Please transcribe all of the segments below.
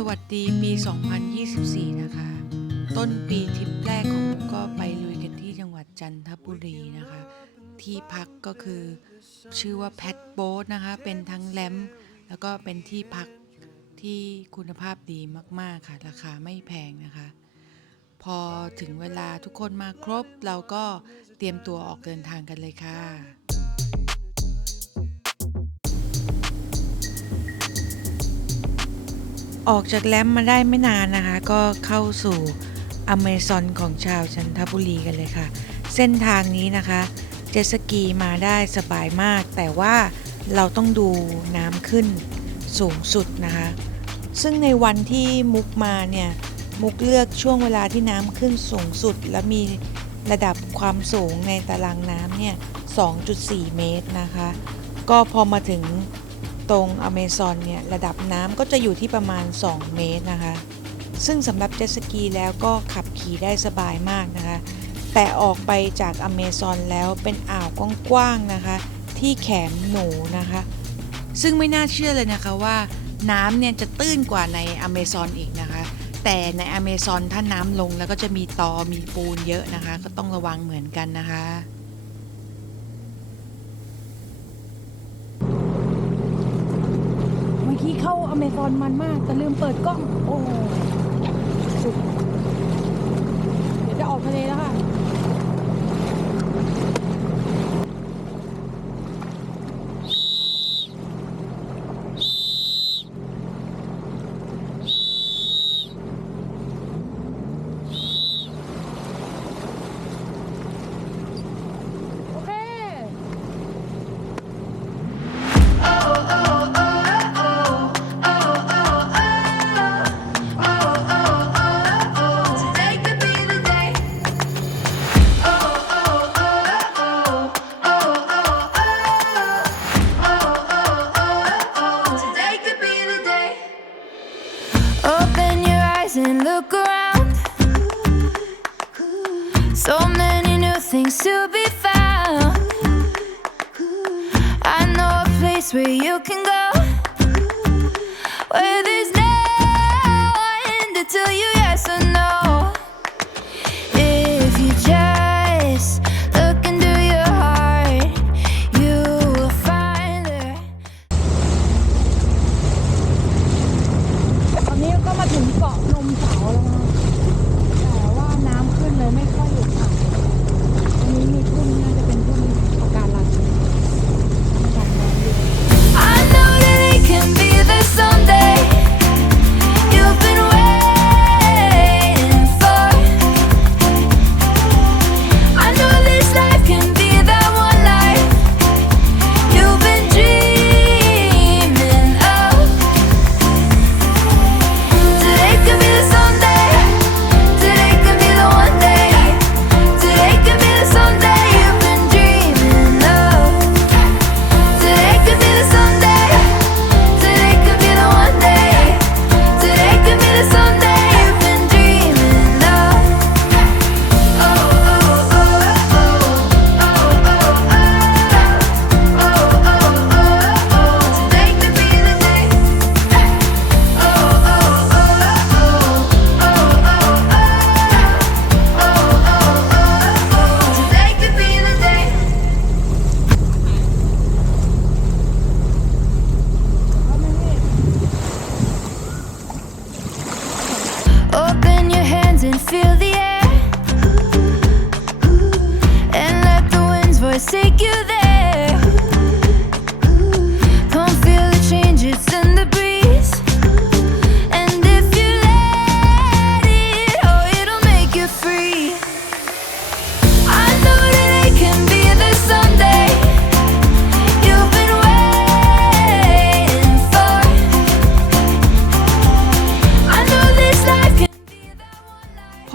สวัสดีปี 2024 นะคะ ต้นปีทริปแรกของมุกก็ไปลุยกันที่จังหวัดจันทบุรีนะคะ ที่พักก็คือชื่อว่าแพทโบ๊ทนะคะ เป็นทั้งแรมป์แล้วก็เป็นที่พักที่คุณภาพดีมากๆค่ะ ราคาไม่แพงนะคะ พอถึงเวลาทุกคนมาครบเราก็เตรียมตัวออกเดินทางกันเลยค่ะ ออกจากแรมมาได้ไม่นานนะคะ ก็เข้าสู่อเมซอนของชาวจันทบุรีกันเลยค่ะ เส้นทางนี้นะคะ เจ็ตสกีมาได้สบายมาก แต่ว่าเราต้องดูน้ำขึ้นสูงสุดนะคะ ซึ่งในวันที่มุกมาเนี่ย มุกเลือกช่วงเวลาที่น้ำขึ้นสูงสุด และมีระดับความสูงในตารางน้ำเนี่ย 2.4 เมตรนะคะ ก็พอมาถึง ตรงอเมซอนเนี่ยระดับน้ำก็จะอยู่ที่ประมาณ 2 เมตรนะคะ ซึ่งสำหรับเจ็ตสกีแล้วก็ขับขี่ได้สบายมากนะคะ แต่ออกไปจากอเมซอนแล้วเป็นอ่าวกว้างๆนะคะ ที่แขมหนูนะคะ ซึ่งไม่น่าเชื่อเลยนะคะว่าน้ำเนี่ยจะตื้นกว่าในอเมซอนอีกนะคะ แต่ในอเมซอนถ้าน้ำลงแล้วก็จะมีตอมีปูนเยอะนะคะ ก็ต้องระวังเหมือนกันนะคะ เมื่อกี้เข้าอเมซอนมันมาก แต่ลืมเปิดกล้อง โอ้สุดเดี๋ยวจะออกทะเลแล้วค่ะ things to be found. I know a place where you can go.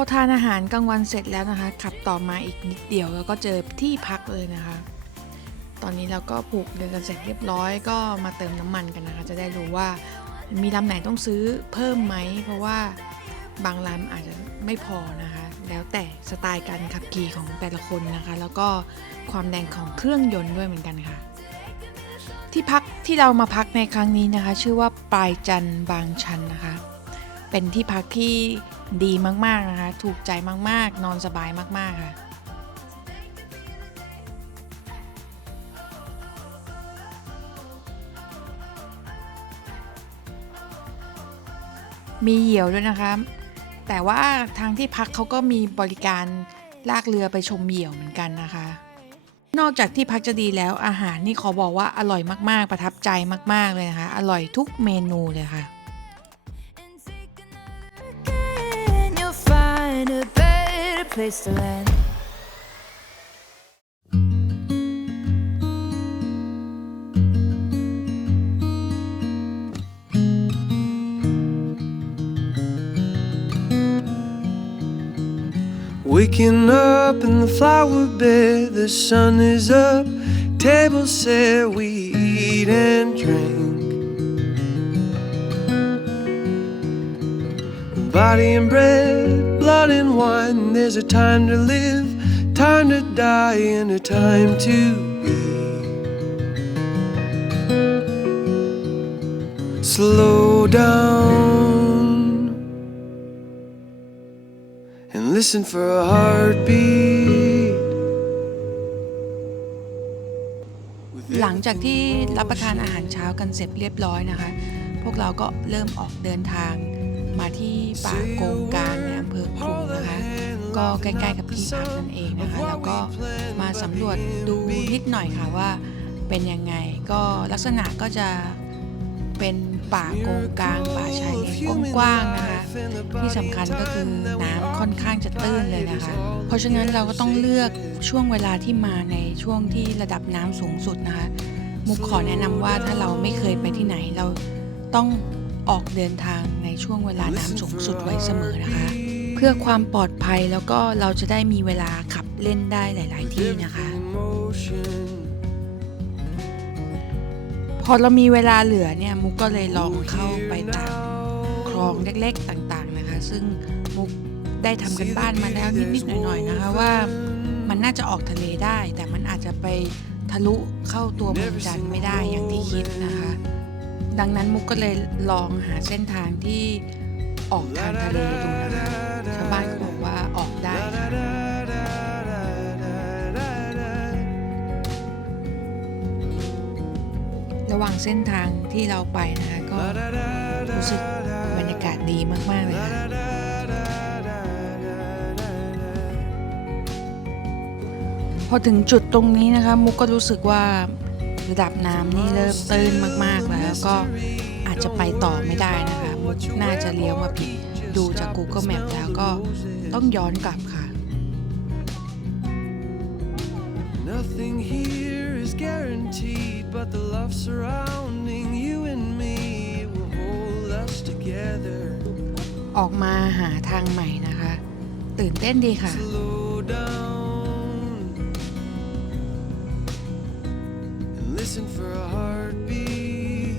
อทานอาหารกลางวันเสร็จแล้วนะคะ ขับต่อมาอีกนิดเดียวแล้วก็เจอที่พักเลยนะคะ ตอนนี้เราก็ผูกเรือกันเสร็จเรียบร้อย ก็มาเติมน้ำมันกันนะคะ จะได้รู้ว่ามีลำไหนต้องซื้อเพิ่มไหม เพราะว่าบางลำอาจจะไม่พอนะคะ แล้วแต่สไตล์การขับขี่ของแต่ละคนนะคะ แล้วก็ความแรงของเครื่องยนต์ด้วยเหมือนกันค่ะ ที่พักที่เรามาพักในครั้งนี้นะคะ ชื่อว่าปลายจันบางชันนะคะ เป็นที่พักที่ดีมากๆนะคะ ถูกใจมากๆ นอนสบายมากๆค่ะมีเหยี่ยวด้วยนะคะ แต่ว่าทางที่พักเขาก็มีบริการลากเรือไปชมเหยี่ยวเหมือนกันนะคะ นอกจากที่พักจะดีแล้วอาหารนี่ขอบอกว่าอร่อยมากๆ ประทับใจมากๆเลยนะคะ อร่อยทุกเมนูเลยค่ะ place to land. Waking up in the flower bed, the sun is up, table set, we eat and drink. Body and bread, blood and wine, there's a time to live, time to die, and a time to be. Slow down and listen for a heartbeat. หลังจากที่รับประทานอาหารเช้ากันเสร็จเรียบร้อยนะคะ พวกเราก็เริ่มออกเดินทาง มาที่ป่าโกงกลางในอำเภอครุงนะคะ ก็ใกล้ๆกับที่พักนั่นเองนะคะ แล้วก็มาสำรวจดูนิดหน่อยค่ะว่าเป็นยังไงก็ลักษณะก็จะเป็นป่าโกงกลางป่าชายเลนกว้างๆนะคะ ที่สำคัญก็คือน้ำค่อนข้างจะตื้นเลยนะคะ เพราะฉะนั้นเราก็ต้องเลือกช่วงเวลาที่มาในช่วงที่ระดับน้ำสูงสุดนะคะ มุกขอแนะนำว่าถ้าเราไม่เคยไปที่ไหนเราต้องออกเดินทาง ในช่วงเวลาน้ำสูงสุดไว้เสมอนะคะ เพื่อความปลอดภัยแล้วก็เราจะได้มีเวลาขับเล่นได้หลาย ๆ ที่นะคะ Emotion. พอเรามีเวลาเหลือเนี่ยมุกก็เลยลองเข้าไปตามคลองเล็ก ๆ ต่าง ๆ นะคะ ซึ่งมุกได้ทำกันบ้านมาแล้วนิด ๆ หน่อย ๆ นะคะว่ามันน่าจะออกทะเลได้ แต่มันอาจจะไปทะลุเข้าตัวเมืองจันทร์ไม่ได้อย่างที่คิดนะคะ ดังนั้นมุกก็เลยลองหาเส้นทางที่ออกทางทะเลดูนะคะชาวบ้านก็บอกว่าออกได้ค่ะระหว่างเส้นทางที่เราไปนะคะก็รู้สึกบรรยากาศดีมาก ๆ เลยค่ะพอถึงจุดตรงนี้นะคะ มุกก็รู้สึกว่า ระดับน้ำนี่เริ่มตื้นมากๆแล้วก็อาจจะไปต่อไม่ได้นะคะมุกน่าจะเลี้ยวมาผิด ดูจาก Google Map แล้วก็ต้องย้อนกลับค่ะ Nothing here is guaranteed, but the love surrounding you and me will hold us together. ออกมาหาทางใหม่นะคะ ตื่นเต้นดีค่ะ listen for a heartbeat.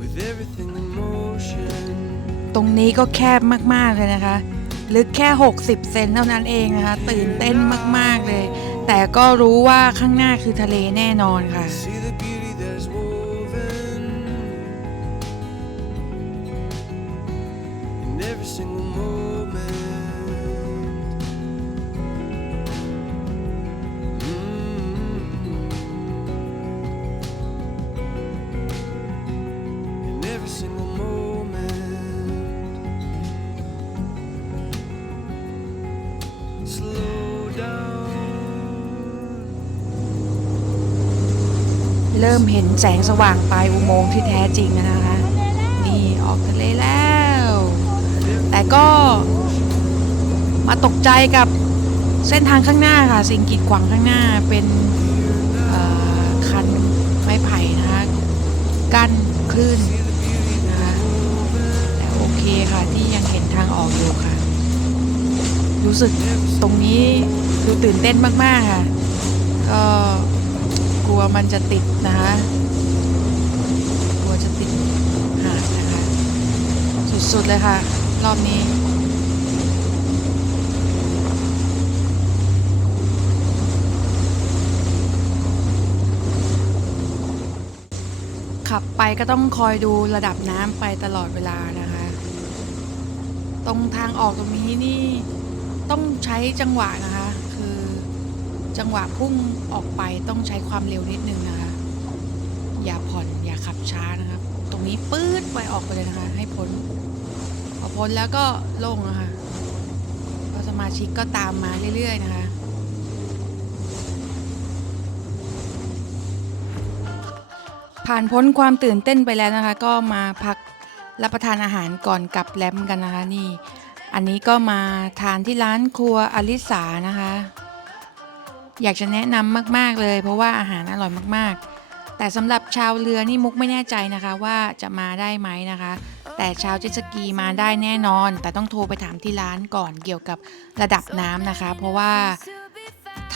With everything in motion. ตรงนี้ก็แคบมาก ๆ เลยนะคะ ลึกแค่ 60 เซนเท่านั้นเองนะคะ ตื่นเต้นมาก ๆ เลย แต่ก็รู้ว่าข้างหน้าคือทะเลแน่นอนค่ะ See เริ่มเห็นแสงสว่างปลายอุโมงค์ที่แท้จริงนะคะ นี่ออกทะเลแล้ว แต่ก็มาตกใจกับเส้นทางข้างหน้าค่ะ สิ่งกีดขวางข้างหน้าเป็นคันไม้ไผ่นะคะกั้นคลื่นนะคะแต่โอเคค่ะที่ยังเห็นทางออกอยู่ค่ะ รู้สึกตรงนี้ดูตื่นเต้นมาก ๆ ค่ะ ก็ ลัวมันจะติดนะคะกลัวจะติดหาดนะคะ สุดๆเลยค่ะ รอบนี้ขับไปก็ต้องคอยดูระดับน้ำไปตลอดเวลานะคะ ตรงทางออกตรงนี้นี่ต้องใช้จังหวะนะคะ จังหวะพุ่งออกไปต้องใช้ความเร็วนิดนึงนะคะ อย่าผ่อนอย่าขับช้านะครับ ตรงนี้ปื๊ดไปออกไปเลยนะคะ ให้พ้นพอพ้นแล้วก็โล่งนะคะก็สมาชิกก็ตามมาเรื่อย ๆ นะคะ ผ่านพ้นความตื่นเต้นไปแล้วนะคะ ก็มาพักรับประทานอาหารก่อนกลับแรมกันนะคะนี่ อันนี้ก็มาทานที่ร้านครัวอลิสานะคะ อยากจะแนะนำมากๆเลย เพราะว่าอาหารอร่อยมากๆ แต่สำหรับชาวเรือนี่มุกไม่แน่ใจนะคะว่าจะมาได้ไหมนะคะ แต่ชาวเจ็ตสกีมาได้แน่นอน แต่ต้องโทรไปถามที่ร้านก่อนเกี่ยวกับระดับน้ำนะคะ เพราะว่า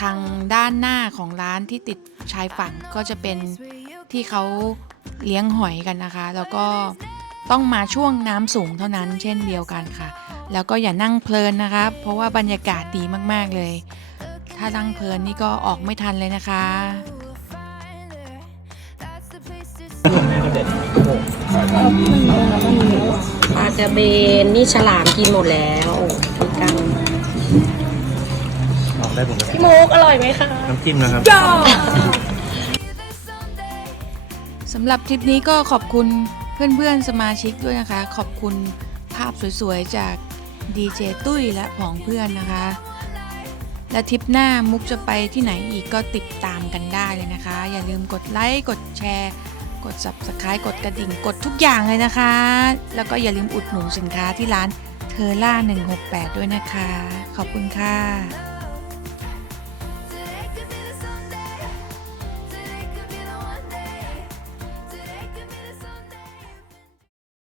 ทางด้านหน้าของร้านที่ติดชายฝั่งก็จะเป็นที่เขาเลี้ยงหอยกันนะคะ แล้วก็ต้องมาช่วงน้ำสูงเท่านั้นเช่นเดียวกันค่ะ แล้วก็อย่านั่งเพลินนะคะ เพราะว่าบรรยากาศดีมากๆเลย ถ้านั่งเพลินนี่ก็ออกไม่ทันเลยนะคะ ปลากระเบนนี่ฉลามกินหมดแล้วคุยกันออกได้ผมพี่มุกอร่อยไหมคะ น้ำจิ้มนะครับ สำหรับทริปนี้ก็ขอบคุณเพื่อนๆสมาชิกด้วยนะคะ ขอบคุณภาพสวยๆ จากดีเจตุ้ยและผองเพื่อนนะคะ และทริปหน้ามุกจะไปที่ไหนอีกก็ติดตามกันได้เลยนะคะ อย่าลืมกดไลค์กดแชร์กด subscribe กดกระดิ่งกดทุกอย่างเลยนะคะ แล้วก็อย่าลืมอุดหนุนสินค้าที่ร้านเทอร่า168 ด้วยนะคะ ขอบคุณค่ะ